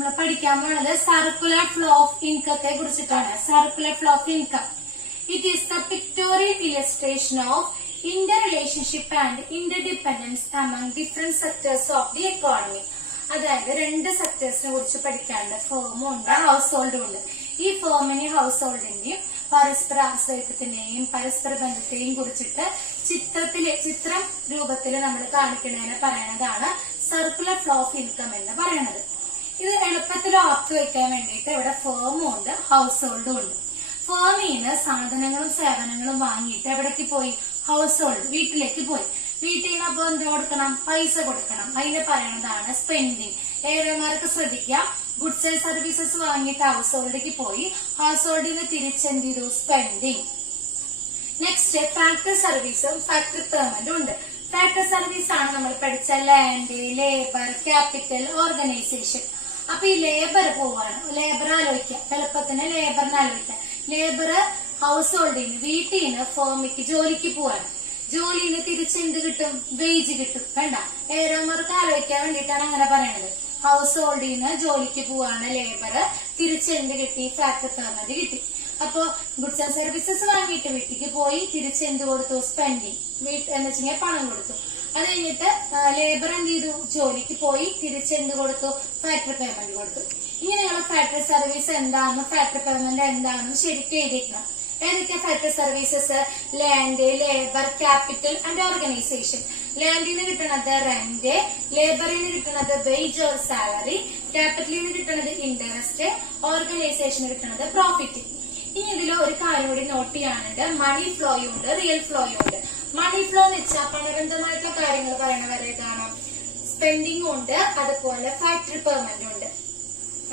നമ്മൾ പഠിക്കാൻ പോകുന്നത് സർക്കുലർ ഫ്ലോ ഓഫ് ഇൻകത്തെ കുറിച്ചിട്ടാണ്. Circular flow of income. It is the pictorial illustration of interrelationship and interdependence among different sectors of the economy. അതായത് രണ്ട് സെക്ടേഴ്സിനെ കുറിച്ച് പഠിക്കാണ്ട്, ഫേമും ഉണ്ട് ഹൗസ് ഹോൾഡും ഉണ്ട്. ഈ ഫേമിനെയും ഹൗസ് ഹോൾഡിന്റെയും പരസ്പര ആശ്രയത്വത്തിന്റെയും പരസ്പര ബന്ധത്തെയും കുറിച്ചിട്ട് ചിത്രം രൂപത്തിൽ നമ്മൾ കാണിക്കുന്നതിനെ പറയുന്നതാണ് സർക്കുലർ ഫ്ലോ ഓഫ് ഇൻകം എന്ന് പറയുന്നത്. ഇത് എളുപ്പത്തിൽ ഓർത്തു വെക്കാൻ വേണ്ടിയിട്ട് ഇവിടെ ഫേമും ഉണ്ട് ഹൗസ് ഹോൾഡും ഉണ്ട്. ഫേമിന്ന് സാധനങ്ങളും സേവനങ്ങളും വാങ്ങിയിട്ട് എവിടേക്ക് പോയി? ഹൗസ് ഹോൾഡ്, വീട്ടിലേക്ക് പോയി. വീട്ടിൽ നിന്ന് അപ്പൊ എന്ത് കൊടുക്കണം? പൈസ കൊടുക്കണം. അതിന് പറയുന്നതാണ് സ്പെൻഡിങ്. ഏറെമാർക്ക് ശ്രദ്ധിക്കാം, ഗുഡ്സ് ആൻഡ് സർവീസസ് വാങ്ങിയിട്ട് ഹൗസ് ഹോൾഡിലേക്ക് പോയി, ഹൗസ് ഹോൾഡിൽ നിന്ന് തിരിച്ചെന്ത് ചെയ്തു? സ്പെൻഡിങ്. നെക്സ്റ്റ് ഫാക്ടറി സർവീസും ഫാക്ടറി പേയ്മെന്റും ഉണ്ട്. ഫാക്ടറി സർവീസ് ആണ് നമ്മൾ പഠിച്ച ലാൻഡ്, ലേബർ, ക്യാപിറ്റൽ, ഓർഗനൈസേഷൻ. അപ്പൊ ഈ ലേബർ പോവാണ്. ലേബർ ആലോചിക്കാം, എളുപ്പത്തിന് ലേബറിനെ ആലോചിക്കാം. ലേബർ ഹൗസ് ഹോൾഡിന്, വീട്ടിൽ നിന്ന് ഫേമിക്ക് ജോലിക്ക് പോവാണ്. ജോലിയിൽ നിന്ന് തിരിച്ചെന്ത് കിട്ടും? വേജ് കിട്ടും. വേണ്ട, ഏറെമാർക്ക് ആലോചിക്കാൻ വേണ്ടിയിട്ടാണ് അങ്ങനെ പറയണത്. ഹൗസ് ഹോൾഡിൽ നിന്ന് ജോലിക്ക് പോവാണ് ലേബർ, തിരിച്ചെന്ത് കിട്ടി? ഫാക്ടറി പേയ്മെന്റ് കിട്ടി. അപ്പൊ ഗുഡ്സ് ആൻഡ് സർവീസസ് വാങ്ങിയിട്ട് വീട്ടിലേക്ക് പോയി, തിരിച്ചെന്ത് കൊടുത്തു? സ്പെൻഡിങ്. എന്ന് വെച്ചാൽ പണം കൊടുത്തു. അത് കഴിഞ്ഞിട്ട് ലേബർ എന്ത് ചെയ്തു? ജോലിക്ക് പോയി, തിരിച്ചെന്ത് കൊടുത്തു? ഫാക്ടറി പേയ്മെന്റ് കൊടുത്തു. ഇങ്ങനെയുള്ള ഫാക്ടറി സർവീസ് എന്താണെന്നും ഫാക്ടറി പേയ്മെന്റ് എന്താണെന്നും ശരിക്കും എഴുതിക്കണം. ഏതൊക്കെ factory services? Land, labour, capital and organisation. ലാൻഡിൽ നിന്ന് കിട്ടുന്നത് റെന്റ്, ലേബറിൽ നിന്ന് കിട്ടുന്നത് വേജ് ഓർ സാലറി, ക്യാപിറ്റലിൽ നിന്ന് കിട്ടുന്നത് ഇൻട്രസ്റ്റ്, ഓർഗനൈസേഷന് കിട്ടുന്നത് പ്രോഫിറ്റ്. ഇനി ഇതിൽ ഒരു കാര്യം കൂടി നോട്ട് ചെയ്യാനുണ്ട്. മണി ഫ്ലോയും ഉണ്ട്, റിയൽ ഫ്ലോയും ഉണ്ട്. മണി ഫ്ലോ എന്ന് വെച്ചാൽ പണബന്ധമായിട്ടുള്ള കാര്യങ്ങൾ പറയണവരെ ഏതാണ്? സ്പെൻഡിങ് ഉണ്ട്, അതുപോലെ ഫാക്ടറി പേയ്മെന്റ് ഉണ്ട്.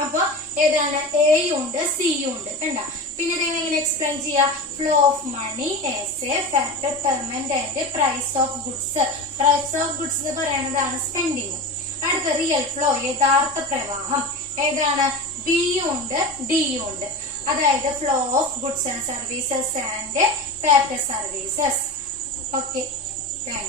അപ്പൊ ഏതാണ്? എയും ഉണ്ട്, സിയും ഉണ്ട്. കണ്ട, പിന്നെ ഇതെങ്ങനെ എക്സ്പ്ലെയിൻ ചെയ്യാം? Flow of money as a factor payment and price of goods. Price of goods എന്ന് പറയുന്നതാണ് സ്പെൻഡിങ്. അടുത്ത റിയൽ ഫ്ലോ, യഥാർത്ഥ പ്രവാഹം. ഏതാണ്? ബിയും ഉണ്ട്, ഡിയും ഉണ്ട്. അതായത് flow of goods and services and factor services. Okay, thank you.